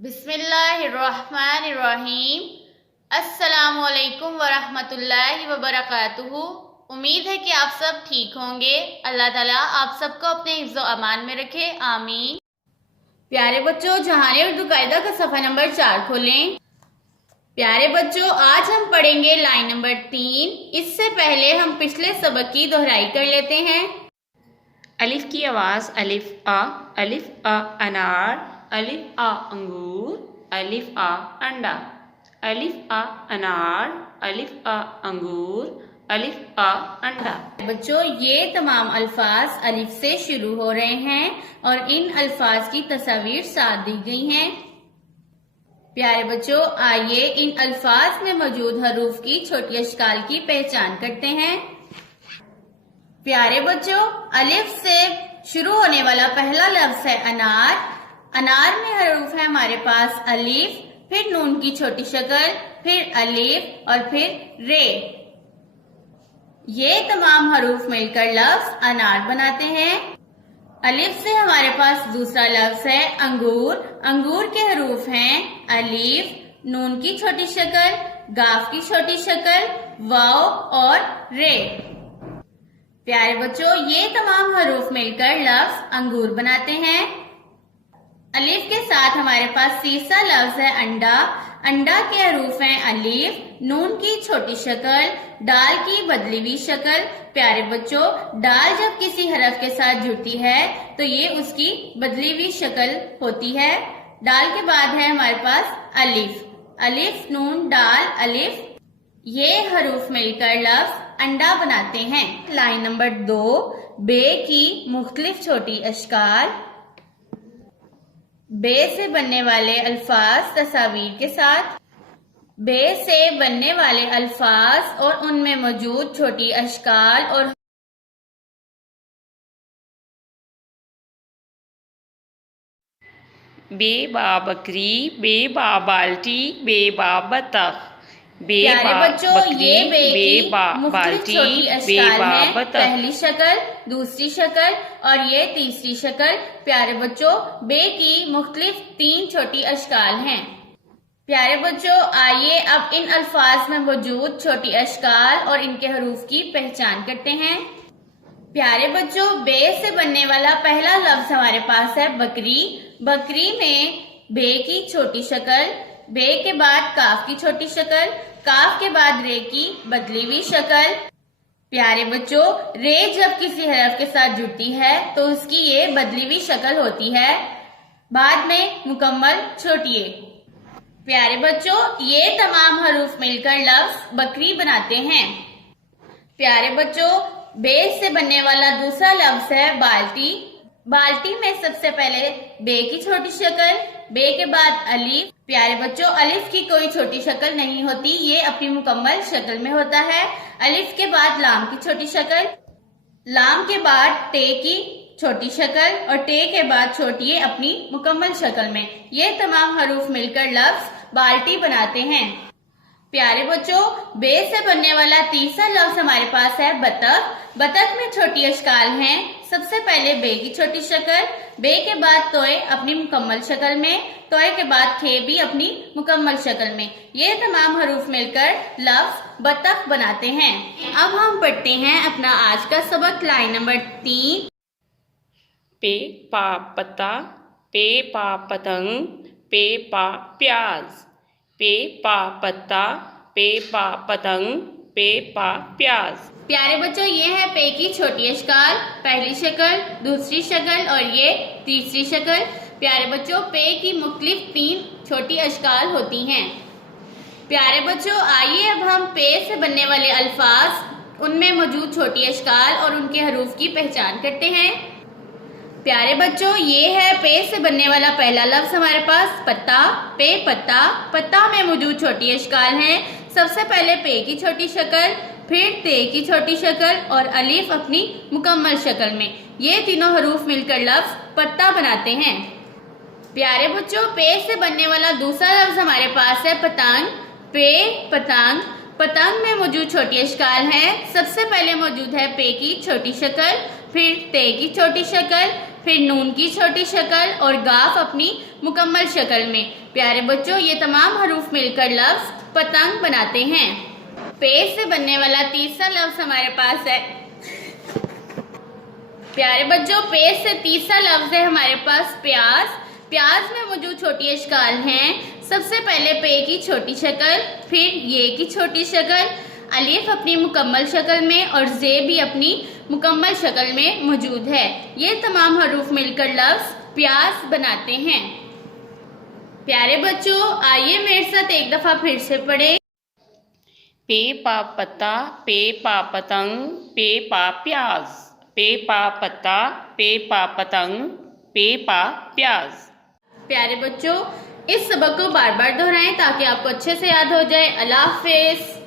बिस्मिल्लाहिर्रहमानिर्रहीम। अस्सलामुअलैकुम वरहमतुल्लाहि वबरकातुहू। उम्मीद है कि आप सब ठीक होंगे। अल्लाह ताला आप सबको अपने हिफ्ज़ व अमान में रखे, आमीन। प्यारे बच्चों, जहाने उर्दू कायदा का सफ़ा नंबर 4 खोलें। प्यारे बच्चों, आज हम पढ़ेंगे लाइन नंबर 3। इससे पहले हम पिछले सबक की दोहराई कर लेते हैं। अलिफ की आवाज़ अलिफ आ अनार, अलिफ आ अंगूर, अलिफ आ अंडा, अलिफ आ अनार, अलिफ आ अंगूर, अलिफ आ अंडा। बच्चों, ये तमाम अल्फाज अलिफ से शुरू हो रहे हैं और इन अल्फाज की तस्वीर साथ दी गई हैं। प्यारे बच्चों, आइए इन अल्फाज में मौजूद हरूफ की छोटी अशकाल की पहचान करते हैं। प्यारे बच्चों, अलिफ से शुरू होने वाला पहला लफ्ज है अनार। अनार में हरूफ है हमारे पास अलिफ, फिर नून की छोटी शक्ल, फिर अलिफ और फिर रे। ये तमाम हरूफ मिलकर लफ्ज अनार बनाते हैं। अलिफ से हमारे पास दूसरा लफ्ज है अंगूर। अंगूर के हरूफ हैं अलिफ, नून की छोटी शक्ल, गाफ की छोटी शक्ल, वाव और रे। प्यारे बच्चों, ये तमाम हरूफ मिलकर लफ्ज अंगूर बनाते हैं। अलिफ के साथ हमारे पास तीसरा लफ्ज है अंडा। अंडा के हरूफ हैं अलिफ, नून की छोटी शक्ल, डाल की बदली हुई शक्ल। प्यारे बच्चों, डाल जब किसी हरफ के साथ जुड़ती है तो ये उसकी बदली हुई शक्ल होती है। डाल के बाद है हमारे पास अलिफ, अलिफ नून डाल अलिफ। ये हरूफ मिलकर लफ्ज अंडा बनाते हैं। लाइन नंबर 2, बे की मुख्तलिफ छोटी अशकाल। बे से बनने वाले अल्फाज तस्वीर के साथ। बे से बनने वाले अल्फाज और उनमें मौजूद छोटी अशकाल और बे बा बकरी, बे बा बाल्टी, बे बा बतख, बे प्यारे बा बच्चों, बकरी, ये बे बे की बा मुख्तलिफ बाल्टी, छोटी बे अशकाल बा हैं। बतख। पहली शक्ल, दूसरी शक्ल और ये तीसरी शक्ल। प्यारे बच्चों, बे की मुख्तलिफ 3 छोटी अशकाल हैं। प्यारे बच्चों, आइए अब इन अल्फाज में मौजूद छोटी अशकाल और इनके हरूफ की पहचान करते हैं। प्यारे बच्चों, बे से बनने वाला पहला लफ्ज हमारे पास है बकरी। बकरी में बे की छोटी शक्ल, बे के बाद काफ की छोटी शक्ल, काफ के बाद रे की बदली हुई शक्ल। प्यारे बच्चों, रे जब किसी हरफ के साथ जुड़ती है तो उसकी ये बदली हुई शक्ल होती है, बाद में मुकम्मल छोटी ए। प्यारे बच्चों, ये तमाम हरूफ मिलकर लफ्ज बकरी बनाते हैं। प्यारे बच्चों, बे से बनने वाला दूसरा लफ्ज है बाल्टी। बाल्टी में सबसे पहले बे की छोटी शक्ल, बे के बाद अलिफ। प्यारे बच्चों, अलिफ की कोई छोटी शक्ल नहीं होती, ये अपनी मुकम्मल शक्ल में होता है। अलिफ के बाद लाम की छोटी शक्ल, लाम के बाद टे की छोटी शक्ल और टे के बाद छोटी ए अपनी मुकम्मल शक्ल में। ये तमाम हरूफ मिलकर लफ्ज बाल्टी बनाते हैं। प्यारे बच्चों, बे से बनने वाला तीसरा लफ्ज हमारे पास है बतख। बतख में छोटी अशकाल हैं। सबसे पहले बे की छोटी शक्ल, बे के बाद तोय अपनी मुकम्मल शक्ल में, तोय के बाद खे भी अपनी मुकम्मल शक्ल में। ये तमाम हरूफ मिलकर लफ्ज बतख बनाते हैं। अब हम पढ़ते हैं अपना आज का सबक। Line number 3। पे पा पत्ता, पे पा पतंग, पे पा प्याज, पे पा पत्ता, पे पा पतंग, पे पा प्याज। प्यारे बच्चों, ये है पे की छोटी अशकाल, पहली शक्ल, दूसरी शक्ल और ये तीसरी शक्ल। प्यारे बच्चों, पे की मुख्तलिफ 3 छोटी अशकाल होती हैं। प्यारे बच्चों, आइए अब हम पे से बनने वाले अल्फाज, उनमें मौजूद छोटी अशकाल और उनके हरूफ की पहचान करते हैं। प्यारे बच्चों, ये है पे से बनने वाला पहला लफ्ज हमारे पास पत्ता। पे पत्ता। पत्ता में मौजूद छोटी अशकाल हैं। सबसे पहले पे की छोटी शक्ल, फिर ते की छोटी शक्ल और अलिफ अपनी मुकम्मल शक्ल में। ये तीनों हरूफ मिलकर लफ्ज पत्ता बनाते हैं। प्यारे बच्चों, पे से बनने वाला दूसरा लफ्ज हमारे पास है पतंग। पे पतंग। पतंग में मौजूद छोटी अशकाल हैं। सबसे पहले मौजूद है पे की छोटी शक्ल, फिर ते की छोटी शक्ल, फिर नून की छोटी शक्ल और गाफ अपनी मुकम्मल शक्ल में। प्यारे बच्चों, ये तमाम हरूफ मिलकर लफ्ज पतंग बनाते हैं। पे से बनने वाला तीसरा लफ्ज हमारे पास है। प्यारे बच्चों, पे से तीसरा लफ्ज है हमारे पास प्याज। प्याज में मौजूद छोटी अशकाल हैं। सबसे पहले पे की छोटी शक्ल, फिर ये की छोटी शक्ल, अलिफ अपनी मुकम्मल शक्ल में और जे भी अपनी मुकम्मल शक्ल में मौजूद है। ये तमाम हरूफ मिलकर लफ्ज प्याज बनाते हैं। प्यारे बच्चों, आइए मेरे साथ एक दफा फिर से पढ़े। पे पा पत्ता, पे पा पतंग, पे पा प्याज। पे पा पत्ता, पे पा पतंग, पे पा प्याज। प्यारे बच्चों, इस सबक को बार बार दोहराएं ताकि आपको अच्छे से याद हो जाए। अल्लाह हाफिज़।